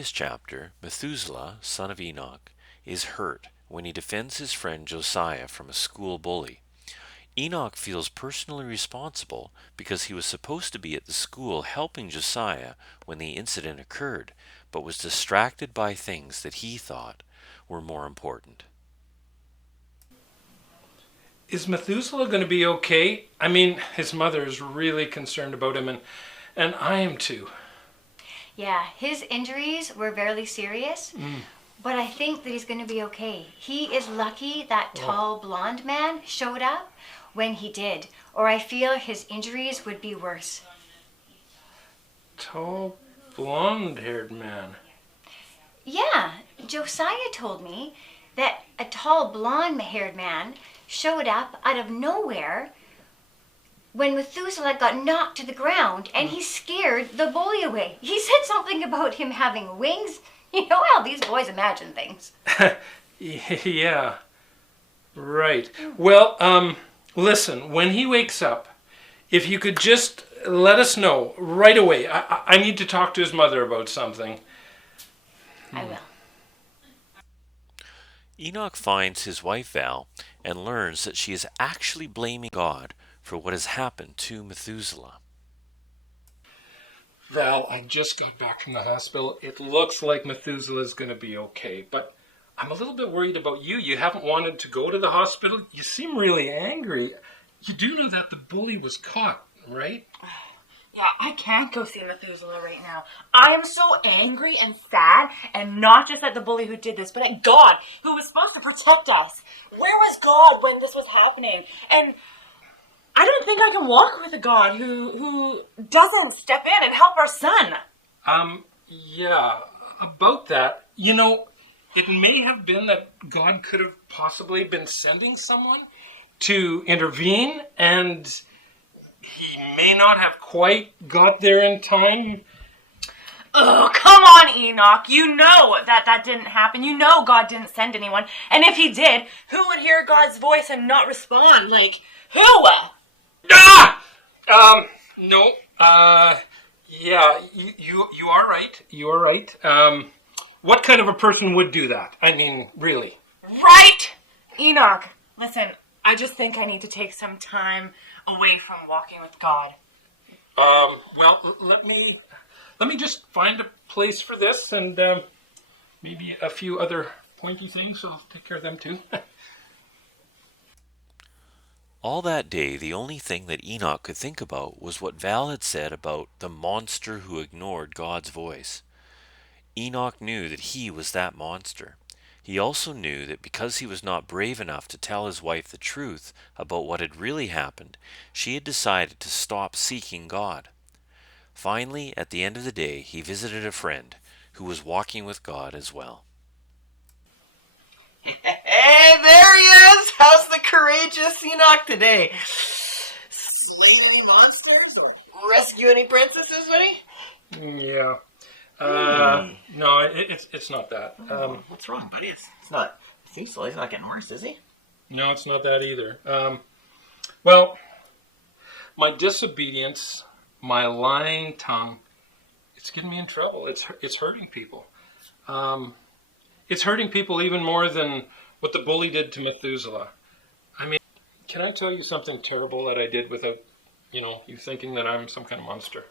previous chapter, Methuselah, son of Enoch, is hurt when he defends his friend Josiah from a school bully. Enoch feels personally responsible because he was supposed to be at the school helping Josiah when the incident occurred, but was distracted by things that he thought were more important. Is Methuselah going to be okay? I mean, his mother is really concerned about him, and I am too. Yeah, his injuries were fairly serious, but I think that he's going to be okay. He is lucky that tall blonde man showed up when he did, or I feel his injuries would be worse. Tall, blonde-haired man. Yeah, Josiah told me that a tall blonde-haired man showed up out of nowhere when Methuselah got knocked to the ground, and he scared the bully away. He said something about him having wings. You know how these boys imagine things. Yeah, right. Well, listen, when he wakes up, if you could just let us know right away. I need to talk to his mother about something. I will. Enoch finds his wife Val and learns that she is actually blaming God for what has happened to Methuselah. Val, I just got back from the hospital. It looks like Methuselah is going to be okay, but I'm a little bit worried about you. You haven't wanted to go to the hospital. You seem really angry. You do know that the bully was caught, right? Yeah, I can't go see Methuselah right now. I am so angry and sad, and not just at the bully who did this, but at God, who was supposed to protect us. Where was God when this was happening? And I don't think I can walk with a God who doesn't step in and help our son. Yeah, about that, you know, it may have been that God could have possibly been sending someone to intervene, and he may not have quite got there in time. Oh, come on, Enoch. You know that didn't happen. You know God didn't send anyone. And if he did, who would hear God's voice and not respond? Like, who? Ah! No. Yeah, you are right. You are right. What kind of a person would do that? I mean, really. Right? Enoch, listen, I just think I need to take some time away from walking with God. Well, let me just find a place for this, and maybe a few other pointy things, so I'll take care of them too. All that day, the only thing that Enoch could think about was what Val had said about the monster who ignored God's voice. Enoch knew that he was that monster. He also knew that because he was not brave enough to tell his wife the truth about what had really happened, she had decided to stop seeking God. Finally, at the end of the day, he visited a friend who was walking with God as well. Hey, there he is! How's the courageous Enoch today? Slay any monsters or rescue any princesses, buddy? Yeah. No, it's not that. What's wrong, buddy? It's not. He's not getting worse, is he? No, it's not that either. Well, my disobedience, my lying tongue, it's getting me in trouble. It's hurting people. It's hurting people even more than what the bully did to Methuselah. I mean, can I tell you something terrible that I did without, you thinking that I'm some kind of monster?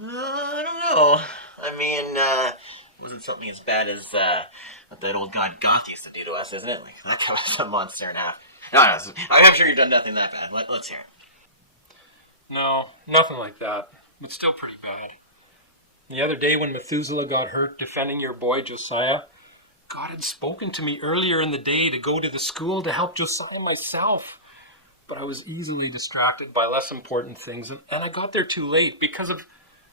I don't know. I mean, it wasn't something as bad as what that old god Goth used to do to us, isn't it? Like, that guy was a monster and a half. No, I'm sure you've done nothing that bad. Let's hear it. No, nothing like that. But still pretty bad. The other day when Methuselah got hurt defending your boy Josiah, God had spoken to me earlier in the day to go to the school to help Josiah myself. But I was easily distracted by less important things, and I got there too late. Because of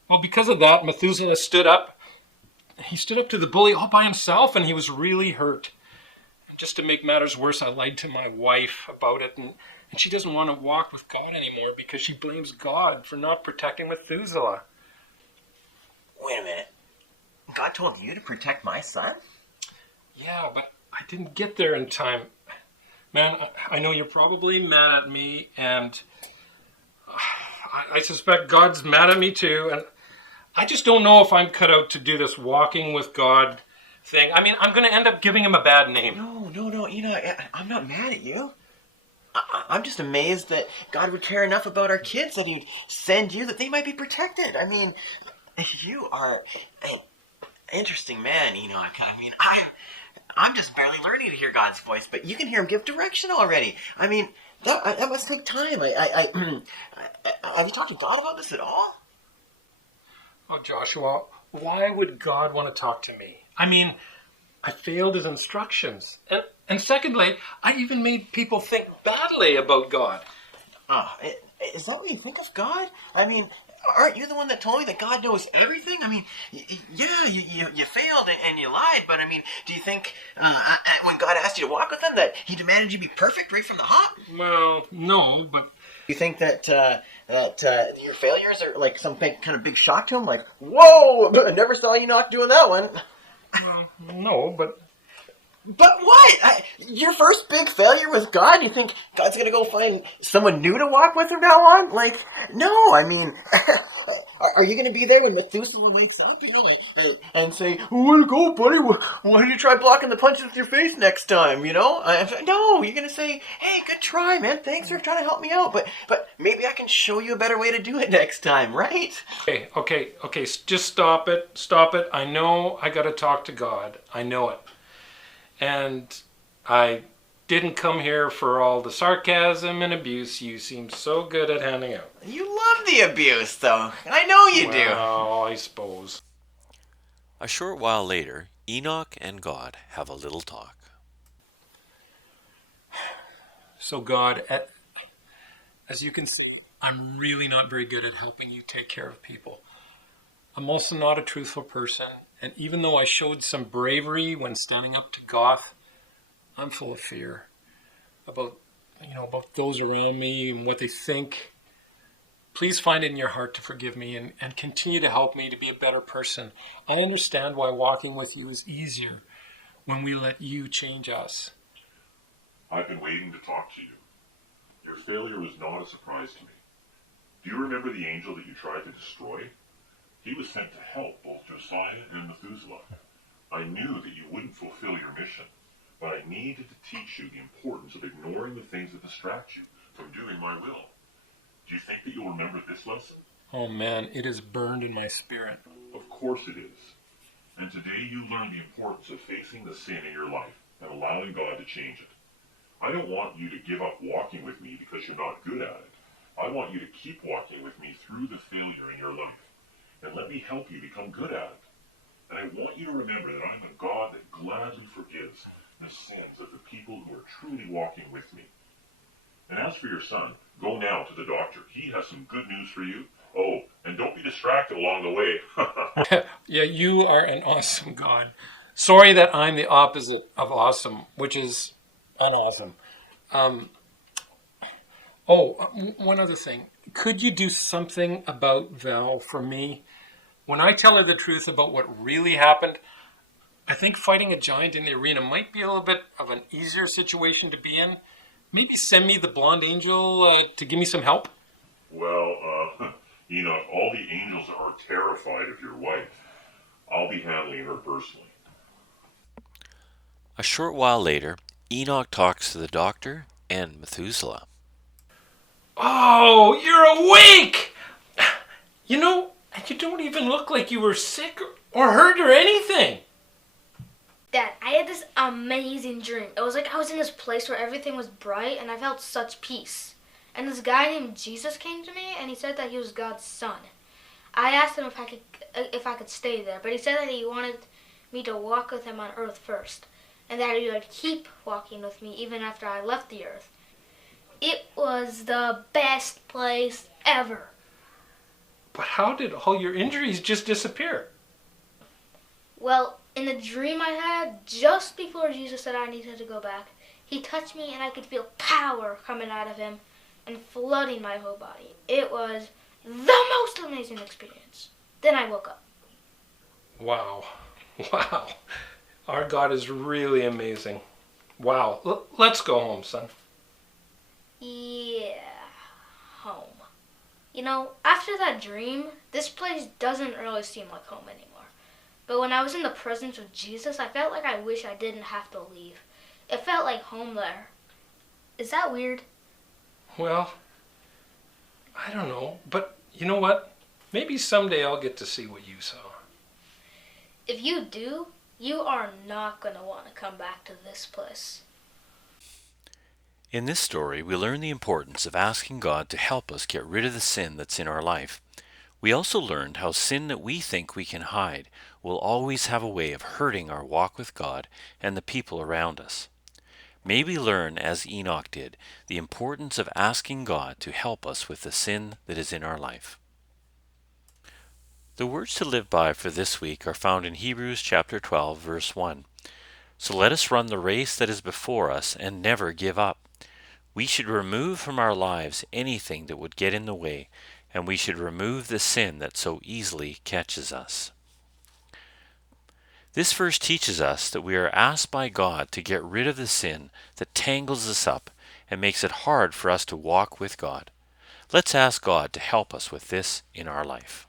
that, Methuselah stood up. He stood up to the bully all by himself, and he was really hurt. Just to make matters worse, I lied to my wife about it, and she doesn't want to walk with God anymore because she blames God for not protecting Methuselah. Wait a minute. God told you to protect my son? Yeah, but I didn't get there in time. Man, I know you're probably mad at me, and I suspect God's mad at me too, and I just don't know if I'm cut out to do this walking with God thing. I mean, I'm going to end up giving him a bad name. No, I'm not mad at you. I'm just amazed that God would care enough about our kids that he'd send you that they might be protected. I mean, you are an interesting man, Enoch. I mean, I'm just barely learning to hear God's voice, but you can hear him give direction already. I mean, that must take time. Have you talked to God about this at all? Oh, Joshua, why would God want to talk to me? I mean, I failed his instructions. And secondly, I even made people think badly about God. Oh, is that what you think of God? I mean, aren't you the one that told me that God knows everything? I mean, yeah, you failed and you lied, but I mean, do you think when God asked you to walk with him that he demanded you be perfect right from the hop? Well, no, but You think that your failures are like some kind of big shock to him? Like, whoa, I never saw you not doing that one. no, but But what? Your first big failure was God? You think God's going to go find someone new to walk with from now on? Like, no, I mean, are you going to be there when Methuselah wakes up, and say, way to go, buddy, why don't you try blocking the punches with your face next time, No, you're going to say, hey, good try, man, thanks for trying to help me out, but maybe I can show you a better way to do it next time, right? okay, just stop it. I know I got to talk to God. I know it. And I didn't come here for all the sarcasm and abuse you seem so good at handing out. You love the abuse, though. I know you do. Well, I suppose. A short while later, Enoch and God have a little talk. So God, as you can see, I'm really not very good at helping you take care of people. I'm also not a truthful person. And even though I showed some bravery when standing up to Goth, I'm full of fear about those around me and what they think. Please find it in your heart to forgive me and continue to help me to be a better person. I understand why walking with you is easier when we let you change us. I've been waiting to talk to you. Your failure was not a surprise to me. Do you remember the angel that you tried to destroy? He was sent to help both Josiah and Methuselah. I knew that you wouldn't fulfill your mission, but I needed to teach you the importance of ignoring the things that distract you from doing my will. Do you think that you'll remember this lesson? Oh man, it is burned in my spirit. Of course it is. And today you learned the importance of facing the sin in your life and allowing God to change it. I don't want you to give up walking with me because you're not good at it. I want you to keep walking with me through the failure in your life. And let me help you become good at it. And I want you to remember that I'm a God that gladly forgives the sins of the people who are truly walking with me. And as for your son, go now to the doctor. He has some good news for you. Oh, and don't be distracted along the way. Yeah, you are an awesome God. Sorry that I'm the opposite of awesome, which is unawesome. One other thing. Could you do something about Val for me? When I tell her the truth about what really happened, I think fighting a giant in the arena might be a little bit of an easier situation to be in. Maybe send me the blonde angel to give me some help. Well, all the angels are terrified of your wife. I'll be handling her personally. A short while later, Enoch talks to the doctor and Methuselah. Oh, you're awake! And you don't even look like you were sick or hurt or anything. Dad, I had this amazing dream. It was like I was in this place where everything was bright and I felt such peace. And this guy named Jesus came to me and he said that he was God's son. I asked him if I could stay there, but he said that he wanted me to walk with him on earth first, and that he would keep walking with me even after I left the earth. It was the best place ever. But how did all your injuries just disappear? Well, in the dream I had, just before Jesus said I needed to go back, he touched me and I could feel power coming out of him and flooding my whole body. It was the most amazing experience. Then I woke up. Wow. Our God is really amazing. Wow. Let's go home, son. Yeah, home. You know, after that dream, this place doesn't really seem like home anymore. But when I was in the presence of Jesus, I felt like I wish I didn't have to leave. It felt like home there. Is that weird? Well, I don't know, but you know what? Maybe someday I'll get to see what you saw. If you do, you are not going to want to come back to this place. In this story, we learn the importance of asking God to help us get rid of the sin that's in our life. We also learned how sin that we think we can hide will always have a way of hurting our walk with God and the people around us. May we learn, as Enoch did, the importance of asking God to help us with the sin that is in our life. The words to live by for this week are found in Hebrews chapter 12, verse 1. So let us run the race that is before us and never give up. We should remove from our lives anything that would get in the way, and we should remove the sin that so easily catches us. This verse teaches us that we are asked by God to get rid of the sin that tangles us up and makes it hard for us to walk with God. Let's ask God to help us with this in our life.